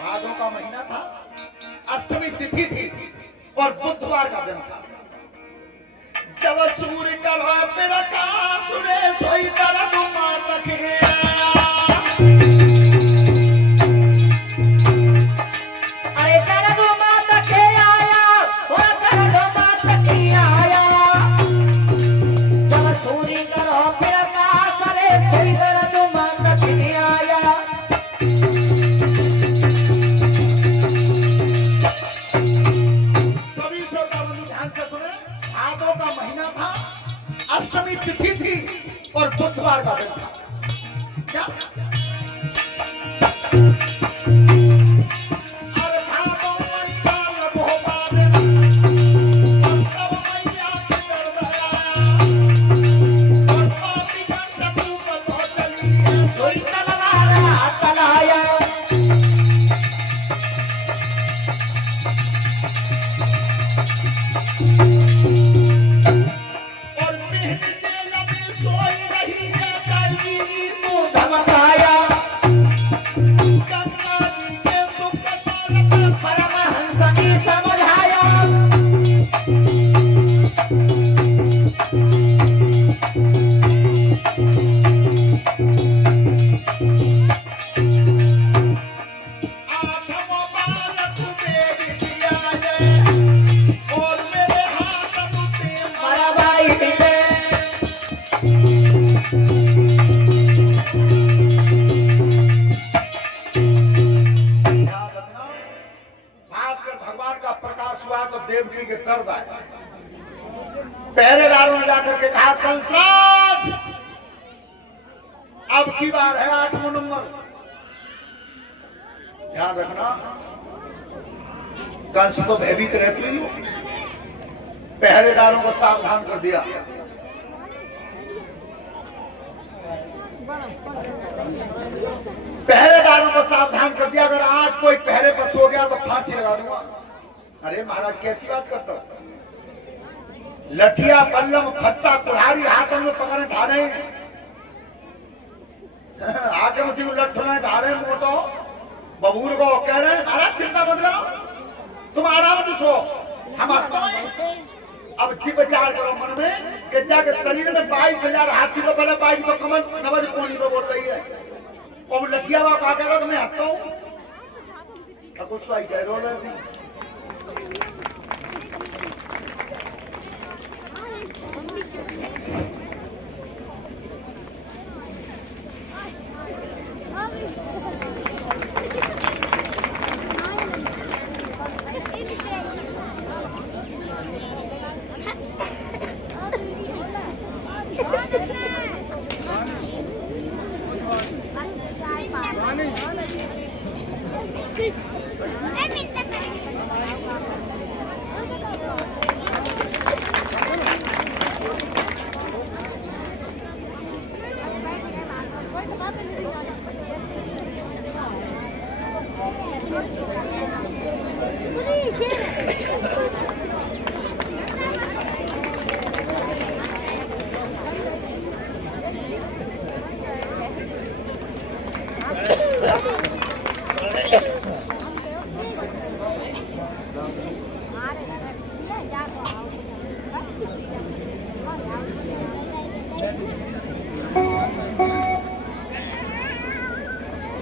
भादों का महीना था, अष्टमी तिथि थी और बुधवार का दिन था। जब सूर्य का प्रकाश रे सोई तरफ माता के अष्टमी तिथि थी और बुधवार का दिन था। क्या देवकी के दर्द आया। पहरेदारों ने जाकर के कहा कंसराज अब की बार है 8वां नंबर, ध्यान रखना। कंस तो भयभीत रहती ही, पहरेदारों को सावधान कर दिया। पहरेदारों को सावधान कर दिया, अगर आज कोई पहरे पर सो गया तो फांसी लगा दूंगा। अरे महाराज कैसी बात करता हो? लठिया बल्लम फस्सा कुल्हाड़ी हाथों में पकड़े ढाड़े आके मसी को लठना ढाड़े मोटो बबूर को कह रहे हैं महाराज चिंता मत करो, तुम आराम से सो, हम अब जी विचार करो मन में कि जाके शरीर में 22,000 हाथी को बना पाएगी तो कमन नवज कोनी पे बोल रही है और लठिया बाप आ कह रहा तो मैं हटता हूँ कुछ तो आई कह रहा वैसे।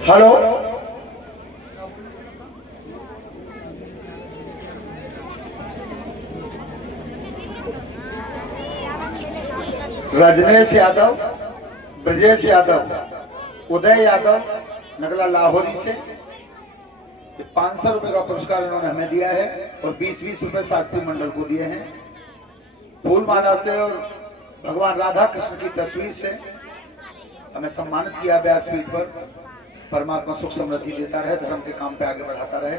हेलो रजनेश यादव, ब्रजेश यादव, उदय यादव नगला लाहौरी से 500 रुपए का पुरस्कार इन्होंने हमें दिया है और 20-20 रुपए शास्त्री मंडल को दिए हैं। फूलमाला से और भगवान राधा कृष्ण की तस्वीर से हमें सम्मानित किया व्यासपीठ पर। परमात्मा सुख समृद्धि देता रहे, धर्म के काम पे आगे बढ़ाता रहे।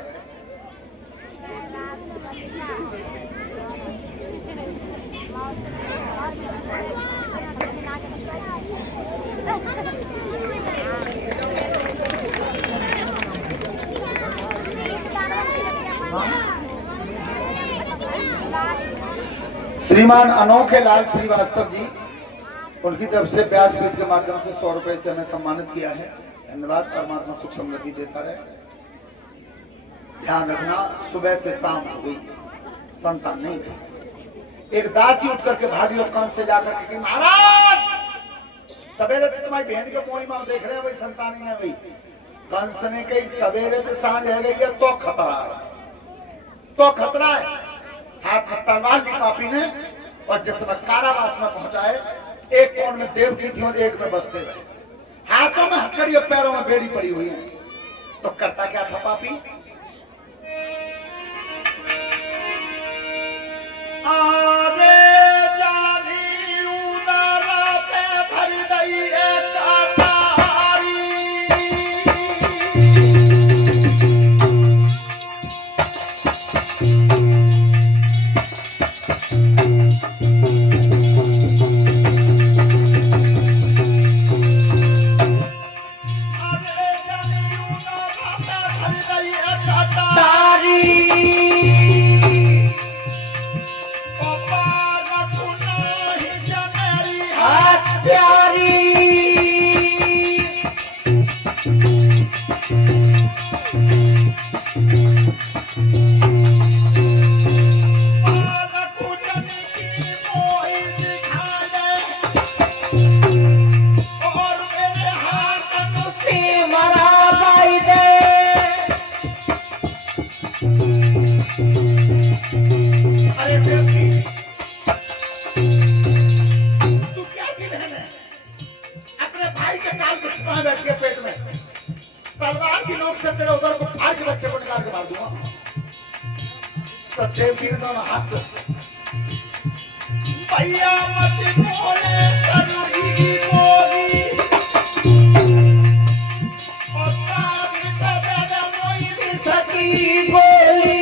श्रीमान अनोखे लाल श्रीवास्तव जी, उनकी तरफ से व्यासपीठ के माध्यम से 100 रुपए से हमें सम्मानित किया है। धन्यवाद। परमात्मा सुख समृद्धि देता रहे। ध्यान रखना, सुबह से शाम हो गई, संतान नहीं हुई। एक दासी उठ करके भागी और कंस से जाकर के महाराज सवेरे तो तुम्हारी बहन के मोही माँ देख रहे हैं, वही संतान ही नहीं हुई। कंस ने कही सवेरे तो सांझ है गई है तो खतरा है, तो खतरा है। हाथ में तलवार ली पापी ने और जिस समय कारावास में पहुंचाए, एक कोण में देवकी थी और एक में बसते रहे। हाथों में हथकड़ी और पैरों में बेड़ी पड़ी हुई है। तो करता क्या था पापी? आरे जानी उदरा पे धर दई एक अटारी। तलवार की नोक से तेरे उधर को फाड़ के बच्चे को निकाल के मार दूंगा। सत्य वीर दोनों हाथ भैया मत बोले करूरी बोली और साथ बेटा मोई सकी बोली।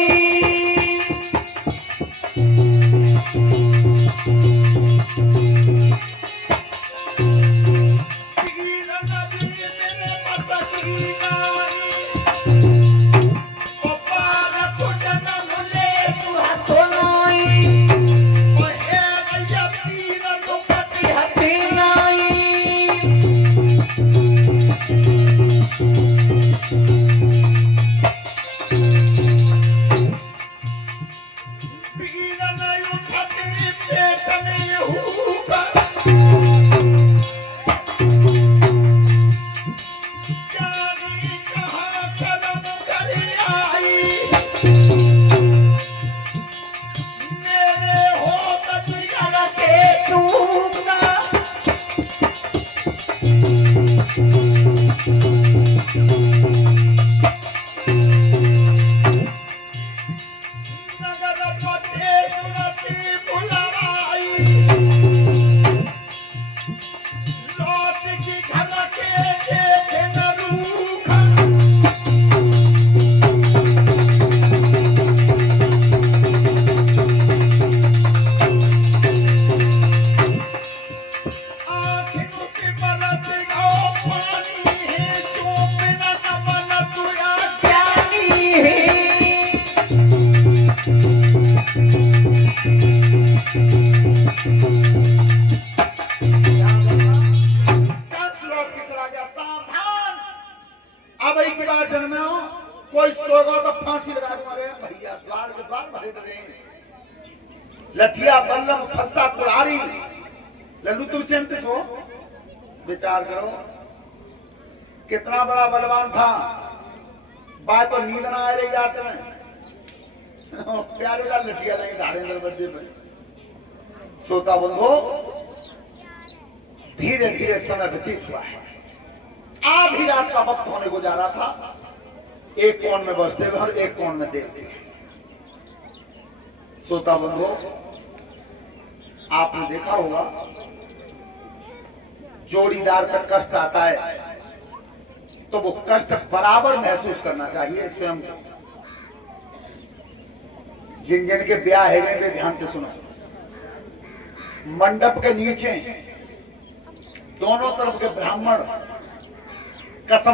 कोई सोगा तो फांसी लगा दूंगा रे भैया। द्वार के द्वार भरे डरे लठिया बल्लम फस्सा कुल्हाड़ी। लल्लू तुम चिंतित हो, विचार करो कितना बड़ा बलवान था। बात तो नींद ना आ रही रात में। प्यारे लाल लठिया लगे ढाड़े दरवाजे पे। सोता बंधो धीरे धीरे समय व्यतीत हुआ है। आधी रात का वक्त होने को जा रहा था। एक कोण में बसदेव और एक कोण में देवकी। सोता बंधो आपने देखा होगा जोड़ीदार का कष्ट आता है तो वो कष्ट बराबर महसूस करना चाहिए स्वयं को। जिन जिन के ब्याह है वे ध्यान से सुनो। मंडप के नीचे दोनों तरफ के ब्राह्मण कसम